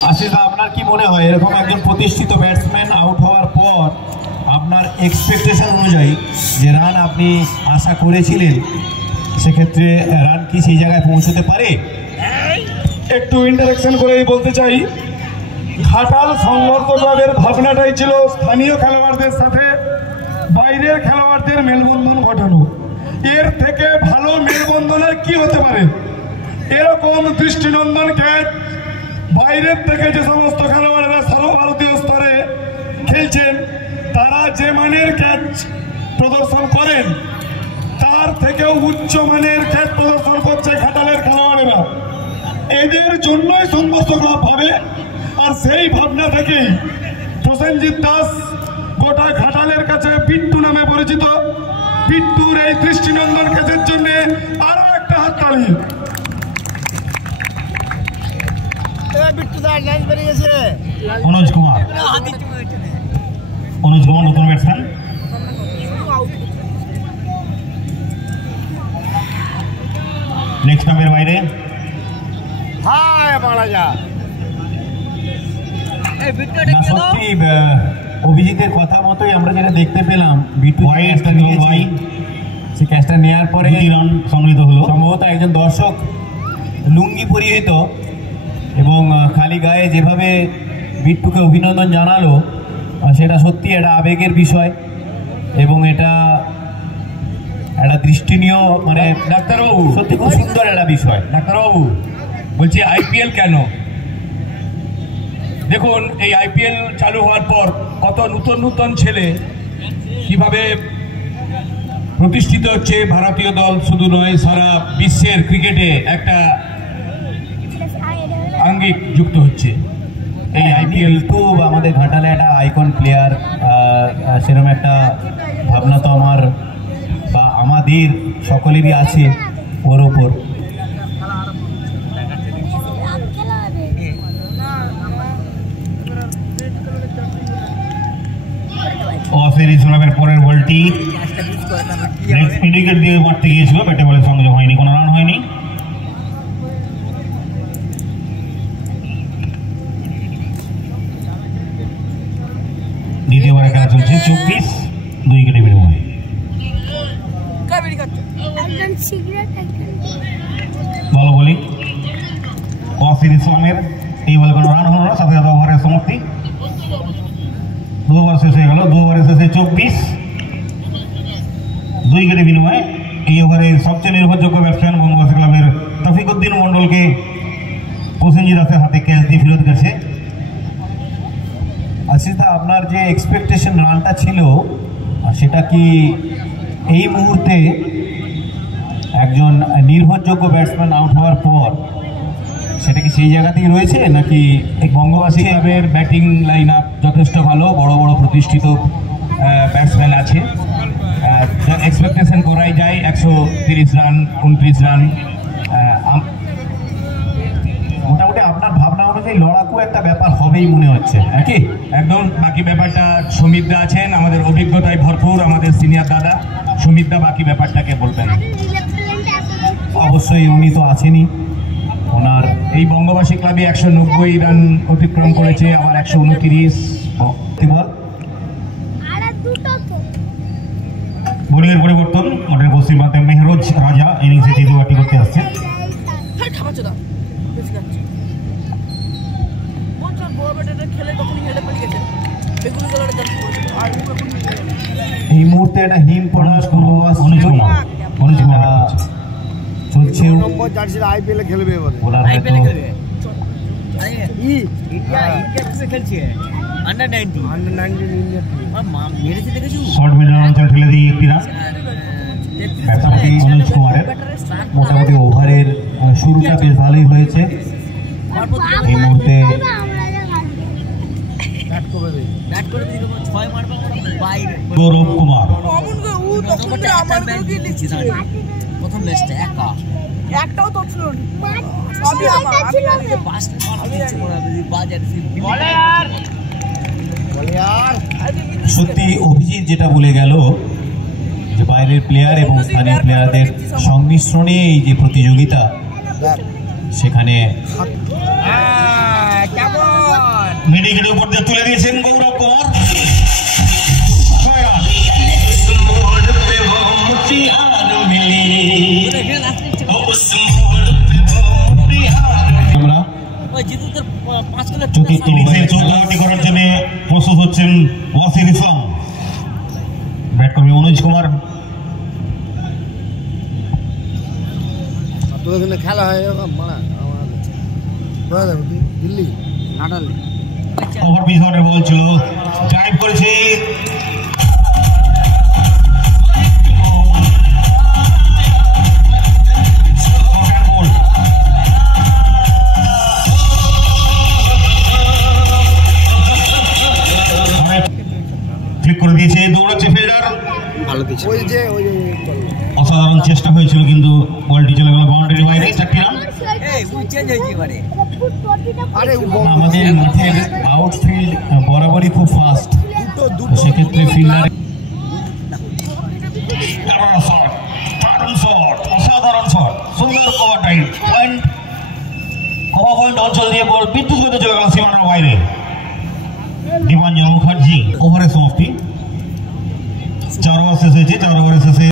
আশিস দা, আপনার কি মনে হয় এরকম একজন প্রতিষ্ঠিত ব্যাটসম্যান আউট হওয়ার পর আপনার এক্সপেকটেশন অনুযায়ী যে রান আপনি আশা করেছিলেন সেক্ষেত্রে রান কি সেই জায়গায় পৌঁছতে পারে? একটু ইন্টারাকশন করেই বলতে চাই, ঘাটাল সংঘর্ষ ক্লাবের ভাবনাটাই ছিল স্থানীয় খেলোয়াড়দের সাথে বাইরের খেলোয়াড়দের মেলবন্ধন ঘটানো। এর থেকে ভালো মেলবন্ধনের কি হতে পারে? এরকম দৃষ্টিনন্দন ক্যাচ বাইরের থেকে যে সমস্ত খেলোয়াড়েরা সর্বভারতীয় স্তরে খেলছেন তারা যে মানের ক্যাচ প্রদর্শন করেন তার থেকেও উচ্চ মানের ক্যাচ প্রদর্শন করছে ঘাটালের খেলোয়াড়েরা। এদের জন্যই সংঘর্ষ ক্লাব ভাবে, আর সেই ভাবনা থেকেই প্রসেনজিৎ দাস গোটা ঘাটালের কাছে পিন্টু নামে পরিচিত। পিন্টুর এই দৃষ্টিনন্দন ক্যাচের জন্য আরো একটা হাততালি। অনুজ কুমার নতুন ব্যাটসম্যান। নেক্সট স্টাম্পের বাইরে সত্যি অভিজিতের কথা মতোই আমরা যেটা দেখতে পেলাম, বিটু সে ক্যাচটা নেওয়ার পরে রান সংগৃহীত হলো। সম্ভবত একজন দর্শক লুঙ্গি পরিহিত এবং খালি গায়ে যেভাবে বিট্টুকে অভিনন্দন জানালো সেটা সত্যি একটা আবেগের বিষয় এবং এটা একটা দৃষ্টিনীয়, মানে ডাক্তারবাবু সত্যি খুব সুন্দর একটা বিষয়। ডাক্তারবাবু বলছি, আইপিএল কেন? দেখুন, এই আইপিএল চালু হওয়ার পর কত নতুন নতুন ছেলে কিভাবে প্রতিষ্ঠিত হচ্ছে। ভারতীয় দল শুধু নয়, সারা বিশ্বের ক্রিকেটে একটা আঙ্গিক যুক্ত হচ্ছে এই আইপিএল। টু আমাদের ঘাটালে একটা আইকন প্লেয়ার, সেরকম একটা ভাবনা তো আমার বা আমাদের সকলেরই আছে ওর ওপর। পরের বলটি ইন্ডিকেট দিয়ে মারতে গিয়েছিল, ব্যাটে বলের সংযোগ হয়নি, কোনো রান হয়নি। দ্বিতীয় ওভারে খেলা চলছে 24, 2 উইকেটে বিনিময়ে। ভালো বোলিং ওয়াসির ইসলামের, এই বলে কোনো রান হলো না, সাথে সাথে ওভারের সমাপ্তি। 2 ওভার শেষ হয়ে গেল। 2 ওভারে শেষে 24, 2 উইকেটে বিনিময়ে। এই ওভারে সবচেয়ে নির্ভরযোগ্য ব্যাটসম্যান বঙ্গবাসী ক্লাবের তফিকুদ্দিন মন্ডলকে প্রসেনজিৎ দাসের হাতে ক্যাচ দিয়ে ফেরত গেছে। আশিস দা, আপনার যে এক্সপেকটেশন রানটা ছিল সেটা কি এই মুহূর্তে একজন নির্ভরযোগ্য ব্যাটসম্যান আউট হওয়ার পর সেটা কি সেই জায়গাতেই রয়েছে, নাকি বঙ্গবাসী ক্লাবের ব্যাটিং লাইন আপ যথেষ্ট ভালো, বড় বড় প্রতিষ্ঠিত ব্যাটসম্যান আছে। এক্সপেকটেশন করাই যায় 130 রান, 29 রান। মোটামুটি আপনার ভাবনা অনুযায়ী লড়াকু একটা ব্যাপার হবেই মনে হচ্ছে নাকি? একদম। বাকি ব্যাপারটা সুমিতদা আছেন, আমাদের অভিজ্ঞতায় ভরপুর, আমাদের সিনিয়র দাদা সুমিতদা বাকি ব্যাপারটাকে বলবেন। অবশ্যই উনি তো আছেনই। ওনার এই বঙ্গবাসী ক্লাবে 190 রান অতিক্রম করেছে, আবার 129 বল। বোলিংয়ের পরিবর্তন, মাঠের পশ্চিম প্রান্তে মেহরোজ রাজা ইনিংসে তৃতীয় ব্যাটিং করতে আসছে। এই মুহূর্তে একটা হিম পড়ার পূর্বাভাস চলছে। আইপিএল খেলবে এবারে। শর্ট মিডল অঞ্চল ঠেলে দিয়ে একটি রান। অনুজ কুমারের মোটামুটি ওভারের শুরুটা বেশ ভালোই হয়েছে। এই মুহূর্তে গৌরব কুমার প্রথম ম্যাচটা একটাও তো ছিল সত্যি অভিজিৎ যেটা বলে গেল যে বাইরের প্লেয়ার এবং স্থানীয় প্লেয়ারদের সংমিশ্রণে এই যে প্রতিযোগিতা, সেখানে মিডিকেটের উপর দিয়ে তুলে দিয়েছেন গৌরব কুমার। আমরা চতুর্থ ইনিংসের চৌদ্দটি করার জন্য প্রস্তুত হচ্ছেন ওয়াসির ইসলাম। ব্যাট করবে অনুজ কুমার। খেলা হয় দিল্লি নাটালি ওভার পিচ ধরনের বল ছিল, ড্রাইভ করেছে ক্লিক করে দিয়েছে, দৌড়াচ্ছে ফিল্ডার। অসাধারণ চেষ্টা হয়েছিল কিন্তু বলটি চলে গেল বাউন্ডারির বাইরে। 4টি রান। আমাদের মাঠের আউটফিল্ড বরাবরই খুব ফাস্ট, সেক্ষেত্রে ফিল্ডার অসাধারণ শট, সুন্দর cover tight point, cover point অঞ্চল দিয়ে বল বিদ্যুৎ গতিতে চলে গেল সীমানার বাইরে। দীপাঞ্জন মুখার্জি। ওভারের সমাপ্তি। 4 ওভার শেষ হয়েছে। 4 ওভারের শেষে